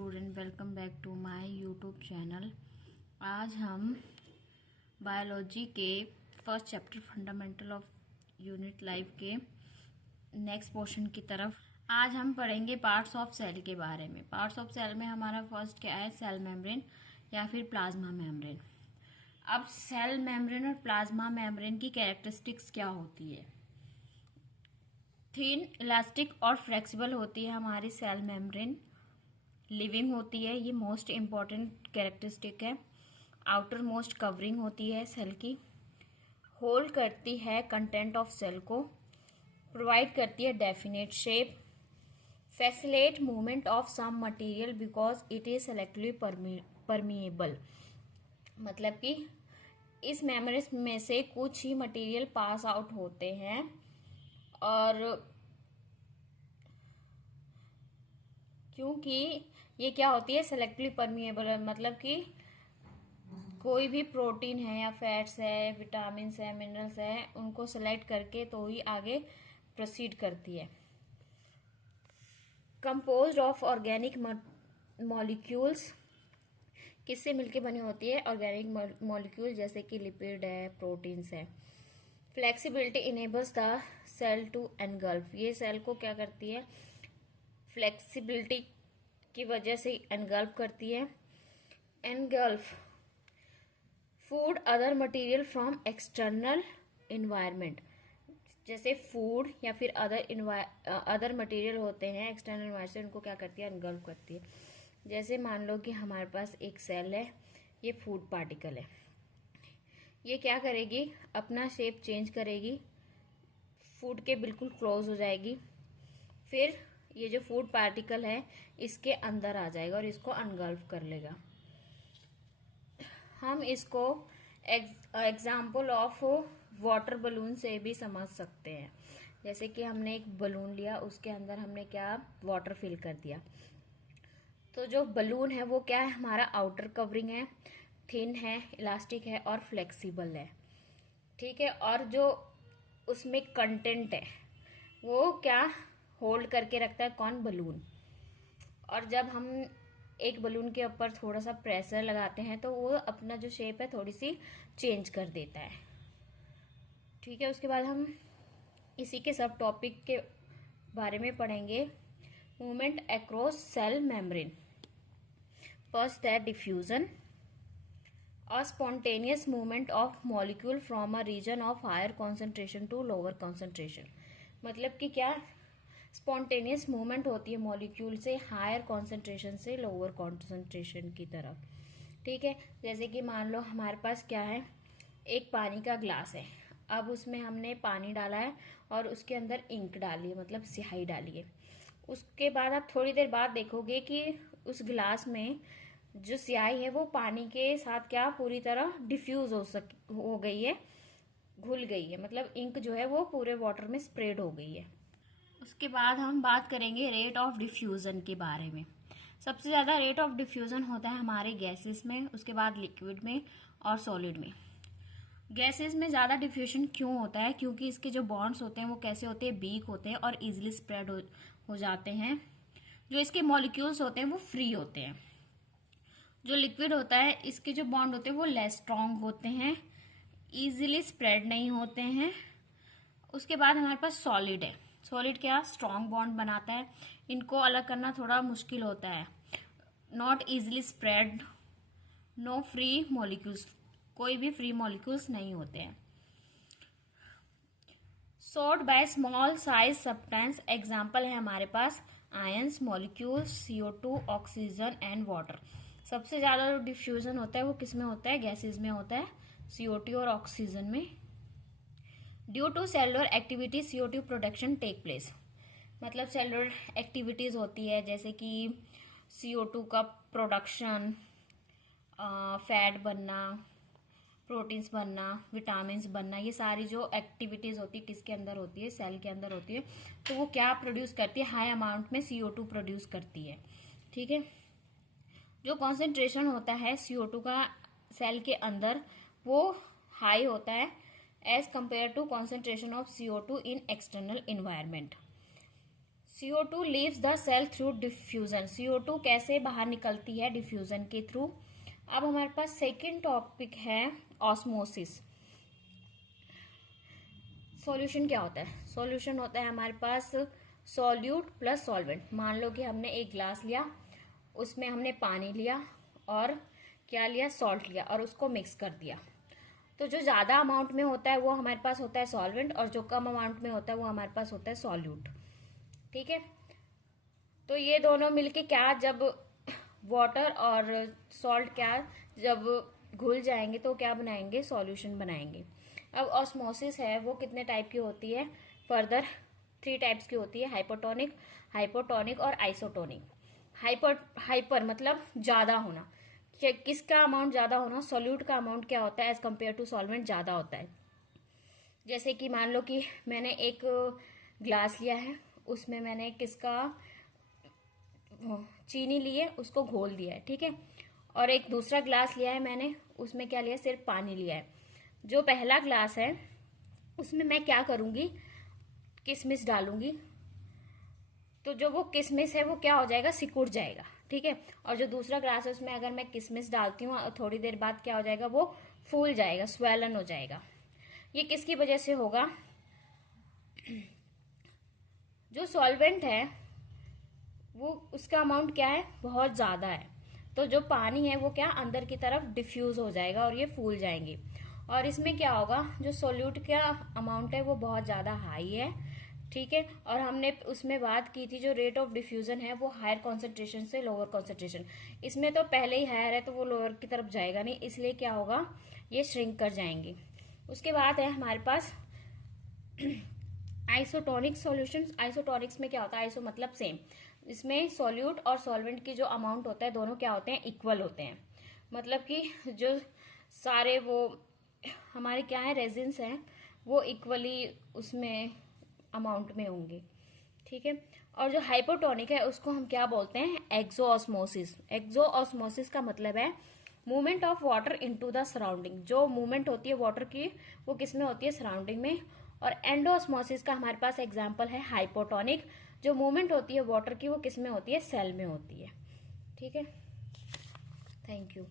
Student, welcome back to my YouTube channel. आज हम biology के first chapter fundamental of unit life के next portion की तरफ आज हम पढ़ेंगे पार्ट्स ऑफ सेल के बारे में। पार्ट्स ऑफ सेल में हमारा फर्स्ट क्या है, सेल मेम्ब्रेन या फिर प्लाज्मा मेम्ब्रेन। अब सेल मेम्ब्रेन और प्लाज्मा मेम्ब्रेन की कैरेक्टरिस्टिक्स क्या होती है? थिन, इलास्टिक और फ्लेक्सिबल होती है हमारी सेल मेम्ब्रेन। लिविंग होती है, ये मोस्ट इम्पॉर्टेंट कैरेक्टरिस्टिक है। आउटर मोस्ट कवरिंग होती है सेल की। होल्ड करती है कंटेंट ऑफ सेल को। प्रोवाइड करती है definite shape. Facilitate movement of some material because it is selectively permeable. मतलब कि इस मेम्ब्रेन में से कुछ ही मटेरियल पास आउट होते हैं और क्योंकि ये क्या होती है, सेलेक्टिवली परमिएबल, मतलब कि कोई भी प्रोटीन है या फैट्स है, विटामिन है, मिनरल्स है, उनको सेलेक्ट करके तो ही आगे प्रोसीड करती है। कंपोज्ड ऑफ ऑर्गेनिक मॉलिक्यूल्स, किससे मिलके बनी होती है? ऑर्गेनिक मॉलिक्यूल, जैसे कि लिपिड है, प्रोटीन्स है। Flexibility enables the cell to engulf, ये सेल को क्या करती है? फ्लेक्सिबिलिटी की वजह से एनगल्फ करती है। Engulf food other material from external environment, जैसे फूड या फिर अदर मटेरियल होते हैं एक्सटर्नल इन्वायरमेंट से, उनको क्या करती है? एनगल्फ करती है। जैसे मान लो कि हमारे पास एक सेल है, ये फूड पार्टिकल है, ये क्या करेगी? अपना शेप चेंज करेगी, फूड के बिल्कुल क्लोज हो जाएगी, फिर ये जो फूड पार्टिकल है इसके अंदर आ जाएगा और इसको अनगल्फ कर लेगा। हम इसको एग्जाम्पल ऑफ वाटर बलून से भी समझ सकते हैं। जैसे कि हमने एक बलून लिया, उसके अंदर हमने क्या? वाटर फिल कर दिया। तो जो बलून है वो क्या है? हमारा आउटर कवरिंग है, थिन है, इलास्टिक है और फ्लेक्सिबल है। ठीक है। और जो उसमें कंटेंट है वो क्या होल्ड करके रखता है? कौन? बलून। और जब हम एक बलून के ऊपर थोड़ा सा प्रेशर लगाते हैं तो वो अपना जो शेप है थोड़ी सी चेंज कर देता है। ठीक है। उसके बाद हम इसी के सब टॉपिक के बारे में पढ़ेंगे। Movement across cell membrane. First है डिफ्यूजन, और spontaneous movement of molecule from a region of higher concentration to lower concentration. मतलब कि क्या? स्पॉन्टेनियस मूवमेंट होती है मॉलिक्यूल से हायर कॉन्सेंट्रेशन से लोअर कॉन्सेंट्रेशन की तरफ। ठीक है। जैसे कि मान लो हमारे पास क्या है, एक पानी का ग्लास है, अब उसमें हमने पानी डाला है और उसके अंदर इंक डाली है, मतलब स्याही डाली है। उसके बाद आप थोड़ी देर बाद देखोगे कि उस ग्लास में जो स्याही है वो पानी के साथ क्या पूरी तरह डिफ्यूज हो गई है, घुल गई है, मतलब इंक जो है वो पूरे वाटर में स्प्रेड हो गई है। उसके बाद हम बात करेंगे रेट ऑफ डिफ्यूजन के बारे में। सबसे ज़्यादा रेट ऑफ डिफ्यूजन होता है हमारे गैसेस में, उसके बाद लिक्विड में और सॉलिड में। गैसेस में ज़्यादा डिफ्यूजन क्यों होता है? क्योंकि इसके जो बॉन्ड्स होते हैं वो कैसे होते हैं? वीक होते हैं और इजीली स्प्रेड हो जाते हैं। जो इसके मॉलिक्यूल्स होते हैं वो फ्री होते हैं। जो लिक्विड होता है इसके जो बॉन्ड होते हैं वो लेस स्ट्रॉन्ग होते हैं, इजीली स्प्रेड नहीं होते हैं। उसके बाद हमारे पास सॉलिड है। सॉलिड क्या? स्ट्रॉन्ग बॉन्ड बनाता है, इनको अलग करना थोड़ा मुश्किल होता है। Not easily spread, no free molecules, कोई भी फ्री मॉलिक्यूल्स नहीं होते हैं। Sort by small size substance, example है हमारे पास ions, molecules, CO2, oxygen and water. सबसे ज्यादा जो डिफ्यूजन होता है वो किस में होता है? गैसेज में होता है, CO2 और ऑक्सीजन में। Due to cellular activity CO2 production take place, मतलब सेलुलर एक्टिविटीज होती है जैसे कि CO2 का प्रोडक्शन, फैट बनना, प्रोटीन्स बनना, विटामिन्स बनना, ये सारी जो एक्टिविटीज होती है किसके अंदर होती है? सेल के अंदर होती है। तो वो क्या प्रोड्यूस करती है? हाई अमाउंट में CO2 प्रोड्यूस करती है। ठीक है। जो कॉन्सेंट्रेशन होता है CO2 का सेल के अंदर वो हाई होता है as compare to concentration of CO2 in external environment. CO2 leaves the cell through diffusion. CO2 कैसे बाहर निकलती है? डिफ्यूजन के थ्रू। अब हमारे पास सेकेंड टॉपिक है ऑस्मोसिस। सॉल्यूशन क्या होता है? सॉल्यूशन होता है हमारे पास सॉल्यूट प्लस सॉल्वेंट। मान लो कि हमने एक ग्लास लिया, उसमें हमने पानी लिया और क्या लिया? सॉल्ट लिया और उसको मिक्स कर दिया। तो जो ज़्यादा अमाउंट में होता है वो हमारे पास होता है सॉल्वेंट, और जो कम अमाउंट में होता है वो हमारे पास होता है सॉल्यूट। ठीक है, तो ये दोनों मिलके क्या, जब वाटर और सॉल्ट क्या जब घुल जाएंगे तो क्या बनाएंगे? सॉल्यूशन बनाएंगे। अब ऑस्मोसिस है वो कितने टाइप की होती है? फर्दर 3 टाइप्स की होती है, हाइपोटोनिक, हाइपोटोनिक और आइसोटोनिक। हाइपर मतलब ज्यादा होना। किसका अमाउंट ज्यादा होना? सॉल्यूट का अमाउंट क्या होता है एज कम्पेयर टू सॉल्वेंट? ज्यादा होता है। जैसे कि मान लो कि मैंने एक ग्लास लिया है, उसमें मैंने किसका चीनी लिए, उसको घोल दिया है, ठीक है। और एक दूसरा ग्लास लिया है मैंने, उसमें क्या लिया? सिर्फ पानी लिया है। जो पहला ग्लास है उसमें मैं क्या करूंगी? किशमिश डालूंगी, तो जो वो किशमिश है वो क्या हो जाएगा? सिकुड़ जाएगा, ठीक है। और जो दूसरा ग्लास है उसमें अगर मैं किशमिश डालती हूँ और थोड़ी देर बाद क्या हो जाएगा? वो फूल जाएगा, स्वेलन हो जाएगा। ये किसकी वजह से होगा? जो सॉल्वेंट है वो उसका अमाउंट क्या है? बहुत ज़्यादा है। तो जो पानी है वो क्या अंदर की तरफ डिफ्यूज हो जाएगा और ये फूल जाएंगे। और इसमें क्या होगा? जो सोल्यूट का अमाउंट है वो बहुत ज़्यादा हाई है, ठीक है। और हमने उसमें बात की थी जो रेट ऑफ डिफ्यूजन है वो हायर कॉन्सेंट्रेशन से लोअर कॉन्सेंट्रेशन। इसमें तो पहले ही हायर है तो वो लोअर की तरफ जाएगा नहीं, इसलिए क्या होगा? ये श्रिंक कर जाएंगे। उसके बाद है हमारे पास आइसोटोनिक सॉल्यूशंस। आइसोटोनिक्स में क्या होता है? आइसो मतलब सेम। इसमें सॉल्यूट और सॉल्वेंट की जो अमाउंट होता है दोनों क्या होते हैं? इक्वल होते हैं। मतलब कि जो सारे वो हमारे क्या है रेजिन्स हैं वो इक्वली उसमें अमाउंट में होंगे, ठीक है। और जो हाइपोटोनिक है उसको हम क्या बोलते हैं? एक्सोऑस्मोसिस। एक्सोऑस्मोसिस का मतलब है movement of water into the surrounding. जो मूवमेंट होती है वाटर की वो किस में होती है? सराउंडिंग में। और एंडोऑस्मोसिस का हमारे पास एग्जाम्पल है हाइपोटोनिक। जो मूवमेंट होती है वाटर की वो किस में होती है? सेल में होती है, ठीक है। Thank you.